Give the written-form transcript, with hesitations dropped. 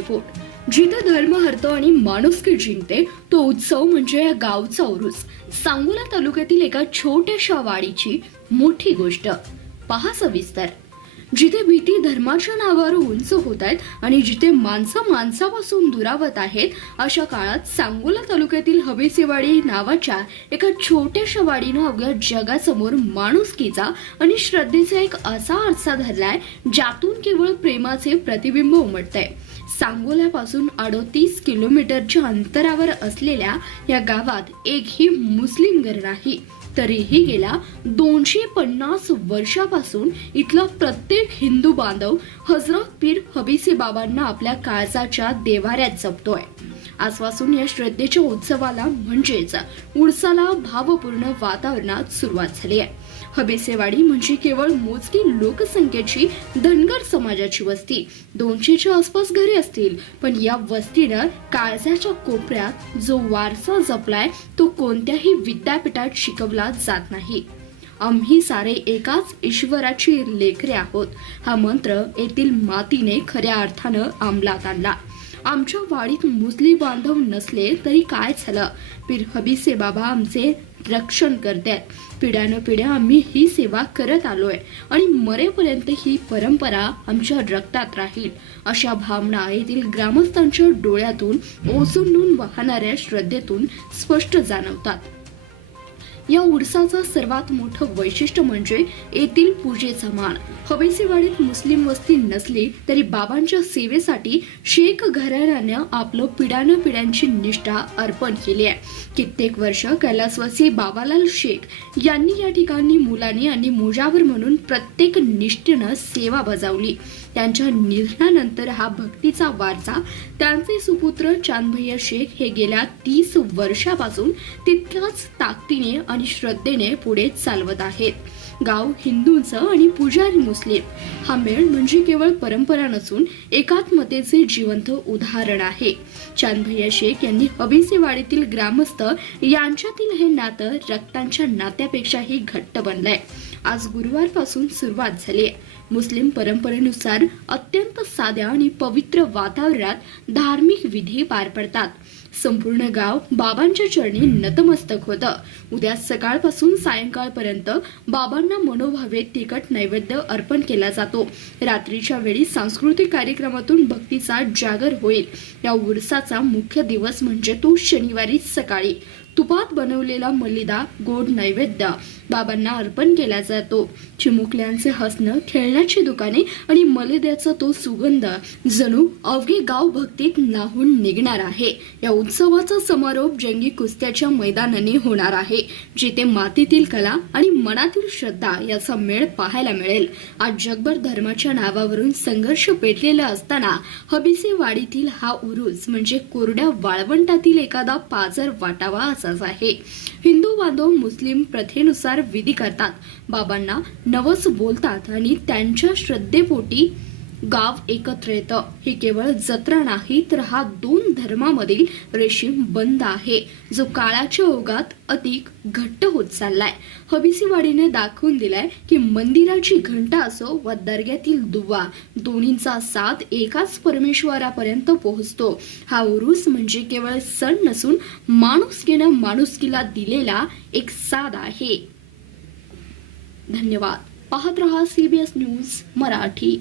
Report. जिथे धर्म हरतो आणि माणुसकी जिंकते तो उत्सव म्हणजे या गावचा उरूस। सांगोला तालुक्यातील एका छोट्याशा वाडीची मोठी गोष्ट पहा सविस्तर। जिथे भीती धर्माच्या नावावर उंच होत आहेत आणि जिथे माणसं माणसापासून दुरावत आहेत, अशा काळात सांगोला तालुक्यातील हबीसेवाडी नावाच्या एका छोट्याशा वाडीनं अवघ्या जगासमोर माणुसकीचा आणि श्रद्धेचा एक असा आरसा धरलाय ज्यातून केवळ प्रेमाचे प्रतिबिंब उमटतंय। सांगोल्यापासून 38 किलोमीटरच्या अंतरावर असलेल्या या गावात एकही मुस्लिम घर नाही, तरीही गेल्या 250 वर्षापासून इथला प्रत्येक हिंदू बांधव हजरत पीर हबीसे बाबांना आपल्या काळजाच्या देवाऱ्यात जपतोय। आजपासून या श्रद्धेच्या उत्सवाला म्हणजेच उरसाला भावपूर्ण वातावरणात सुरुवात झाली आहे। हबीसेवाडी म्हणजे केवळ मोजकी लोकसंख्येची धनगर समाजाची वस्ती, 200च्या आसपास घरे असतील, पण या वस्तीनं काळजाच्या कोपऱ्यात जो वारसा जपलाय तो कोणत्याही विद्यापीठात शिकवला जात नाही। आम्ही सारे एकाच ईश्वराची लेकरे आहोत हा मंत्र येथील मातीने खऱ्या अर्थानं अंमलात आणला। आमच्या वाडीत मुस्लिम बांधव नसले तरी काय झालं, पीर हबीसे बाबा आमचे रक्षण करतात। पिढ्यानपिढ्या आम्ही ही सेवा करत आलोय आणि मरेपर्यंत ही परंपरा आमच्या रक्तात राहील, अशा भावना येथील ग्रामस्थांच्या डोळ्यातून ओसंडून वाहणाऱ्या श्रद्धेतून स्पष्ट जाणवतात। या उरसाचं सर्वात मोठं वैशिष्ट्य म्हणजे येथील पूजेचा मान। हबीसेवाडीत मुस्लिम वस्ती नसली तरी बाबांच्या सेवेसाठी शेख घराण्यानं आपलं पिढ्यानपिढ्यांची निष्ठा अर्पण केली आहे। कित्येक वर्ष कैलासवासी बाबालाल शेख यांनी या ठिकाणी मुलांनी आणि मुजावर म्हणून प्रत्येक निष्ठेनं सेवा बजावली। त्यांच्या निधनानंतर हा भक्तीचा वारसा त्यांचे सुपुत्र चांदभैया शेख हे गेल्या 30 वर्षापासून तितक्याच ताकदीने आणि श्रद्धेने पुढे चालवत आहेत। गाव हिंदूंचं आणि पुजारी मुस्लिम हा मेळ म्हणजे केवळ परंपरा नसून एकात्मतेचे जिवंत उदाहरण आहे। चांदभैया शेख यांनी हबीसेवाडीतील ग्रामस्थ यांच्यातील हे नातं रक्तांच्या नात्यापेक्षाही घट्ट बनलंय। आज गुरुवारपासून सुरुवात झाली आहे। मुस्लिम परंपरेनुसार अत्यंत साध्या आणि पवित्र वातावरणात धार्मिक विधी पार पडतात। संपूर्ण गाव बाबांच्या चरणी नतमस्तक होतं। उद्या सकाळपासून सायंकाळपर्यंत बाबांना मनोभावे तिखट नैवेद्य अर्पण केला जातो। रात्रीच्या वेळी सांस्कृतिक कार्यक्रमातून भक्तीचा जागर होईल। या उरसाचा मुख्य दिवस म्हणजे तो शनिवारी सकाळी तुपात बनवलेला मलिदा गोड नैवेद्य बाबांना अर्पण केला जातो। चिमुकल्यांचे हसणं, खेळण्याची दुकाने आणि मलिद्याचा तो सुगंध जणू अवघे गाव भक्तीत न्हाऊन निघणार आहे। या उत्सवाचा समारोप जंगी कुस्त्याच्या मैदानाने होणार आहे, जिथे मातीतील कला आणि मनातील श्रद्धा याचा मेळ पाहायला मिळेल। आज जगभर धर्माच्या नावावरून संघर्ष पेटलेला असताना हबीसेवाडीतील हा उरूस म्हणजे कोरड्या वाळवंटातील एखादा पाझर वाटावा असाच आहे। हिंदू बांधव मुस्लिम प्रथेनुसार विधी करतात, बाबांना नवस बोलतात आणि त्यांच्या श्रद्धेपोटी गाव एकत्र येतं। ही केवळ जत्रा नाही तर हा 2 धर्मामधील रेशीम बंध आहे, जो काळाच्या ओघात अधिक घट्ट होत चाललाय। हबीसेवाडीने दाखवून दिलाय की मंदिराची घंटा असो वा दर्ग्यातील दुवा, दोन्हींचा साथ एकाच परमेश्वरापर्यंत पोहोचतो। हा उरूस म्हणजे केवळ सण नसून माणुसकीनं माणुसकीला दिलेला एक साथ आहे। धन्यवाद। पाहत रहा CBS न्यूज मराठी।